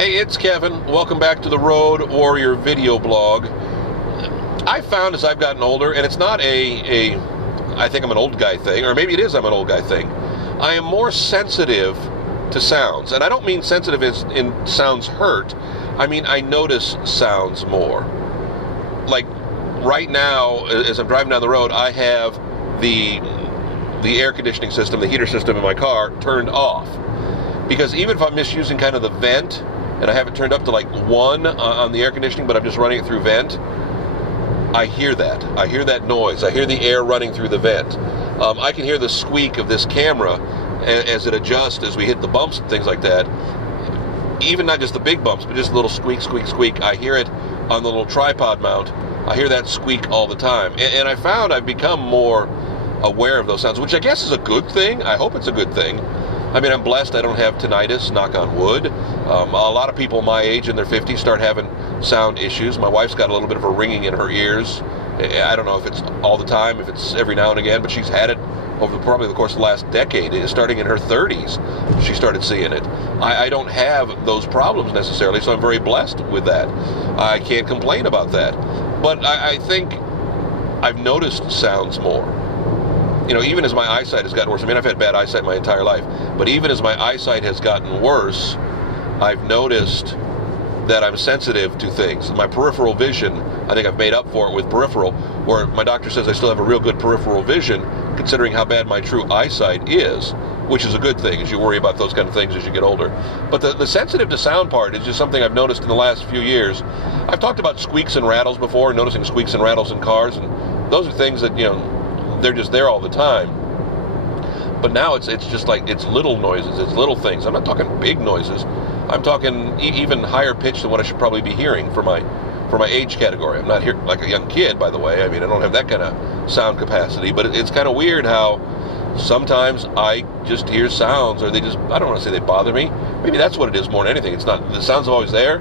Hey, it's Kevin. Welcome back to the Road Warrior video blog. I found as I've gotten older, and it's not I think I'm an old guy thing, or maybe it is I'm an old guy thing, I am more sensitive to sounds. And I don't mean sensitive as in sounds hurt. I mean I notice sounds more. Like right now, as I'm driving down the road, I have the air conditioning system, the heater system in my car turned off. Because even if I'm misusing kind of the vent, and I have it turned up to like 1 on the air conditioning, but I'm just running it through vent, I hear that. I hear that noise. I hear the air running through the vent. I can hear the squeak of this camera as it adjusts, as we hit the bumps and things like that. Even not just the big bumps, but just a little squeak, squeak, squeak. I hear it on the little tripod mount. I hear that squeak all the time. And I found I've become more aware of those sounds, which I guess is a good thing. I hope it's a good thing. I mean, I'm blessed I don't have tinnitus, knock on wood. A lot of people my age in their 50s start having sound issues. My wife's got a little bit of a ringing in her ears. I don't know if it's all the time, if it's every now and again, but she's had it over probably the course of the last decade. Starting in her 30s, she started seeing it. I don't have those problems necessarily, so I'm very blessed with that. I can't complain about that. But I think I've noticed sounds more. You know, even as my eyesight has gotten worse, I mean, I've had bad eyesight my entire life, but even as my eyesight has gotten worse, I've noticed that I'm sensitive to things. My peripheral vision, I think I've made up for it with peripheral, where my doctor says I still have a real good peripheral vision, considering how bad my true eyesight is, which is a good thing as you worry about those kind of things as you get older. But the sensitive to sound part is just something I've noticed in the last few years. I've talked about squeaks and rattles before, noticing squeaks and rattles in cars, and those are things that, you know, they're just there all the time. But now it's just like, it's little noises, it's little things. I'm not talking big noises. I'm talking even higher pitch than what I should probably be hearing for my age category. I'm not here like a young kid, by the way. I mean, I don't have that kind of sound capacity, but it's kind of weird how sometimes I just hear sounds, or they just, I don't want to say they bother me. Maybe that's what it is more than anything. It's not, the sounds are always there.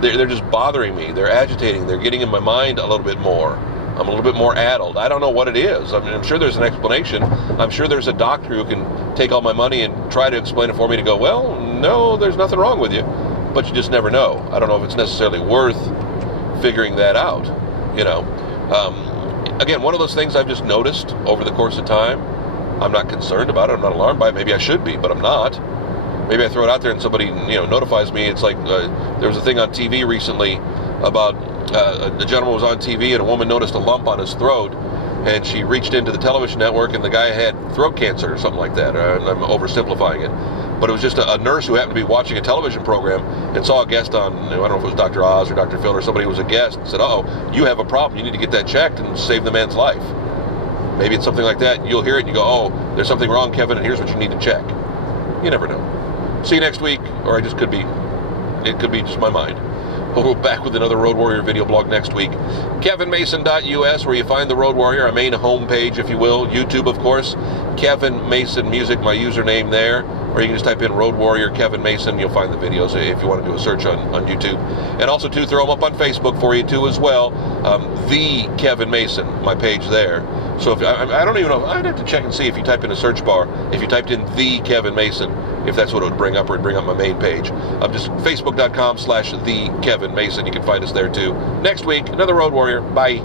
They're just bothering me. They're agitating. They're getting in my mind a little bit more. I'm a little bit more addled. I don't know what it is. I mean, I'm sure there's an explanation. I'm sure there's a doctor who can take all my money and try to explain it for me to go, well, no, there's nothing wrong with you. But you just never know. I don't know if it's necessarily worth figuring that out, you know. Again, one of those things I've just noticed over the course of time. I'm not concerned about it. I'm not alarmed by it. Maybe I should be, but I'm not. Maybe I throw it out there and somebody, you know, notifies me. It's like there was a thing on TV recently about the gentleman was on TV and a woman noticed a lump on his throat, and she reached into the television network and the guy had throat cancer or something like that. I'm oversimplifying it, but it was just a nurse who happened to be watching a television program and saw a guest on, I don't know if it was Dr. Oz or Dr. Phil or somebody who was a guest, and said, "Oh, you have a problem. You need to get that checked and save the man's life." Maybe it's something like that. You'll hear it and you go, "Oh, there's something wrong, Kevin, and here's what you need to check." You never know. See you next week, or it could be just my mind. We'll be back with another Road Warrior video blog next week. KevinMason.us, where you find the Road Warrior, our main homepage, if you will. YouTube, of course. Kevin Mason Music, my username there. Or you can just type in Road Warrior Kevin Mason. You'll find the videos if you want to do a search on YouTube. And also, too, throw them up on Facebook for you, too, as well. The Kevin Mason, my page there. So if I don't even know, I'd have to check and see if you type in a search bar, if you typed in The Kevin Mason, if that's what it would bring up, or it'd bring up my main page. Just facebook.com/The Kevin Mason. You can find us there too. Next week, another Road Warrior. Bye.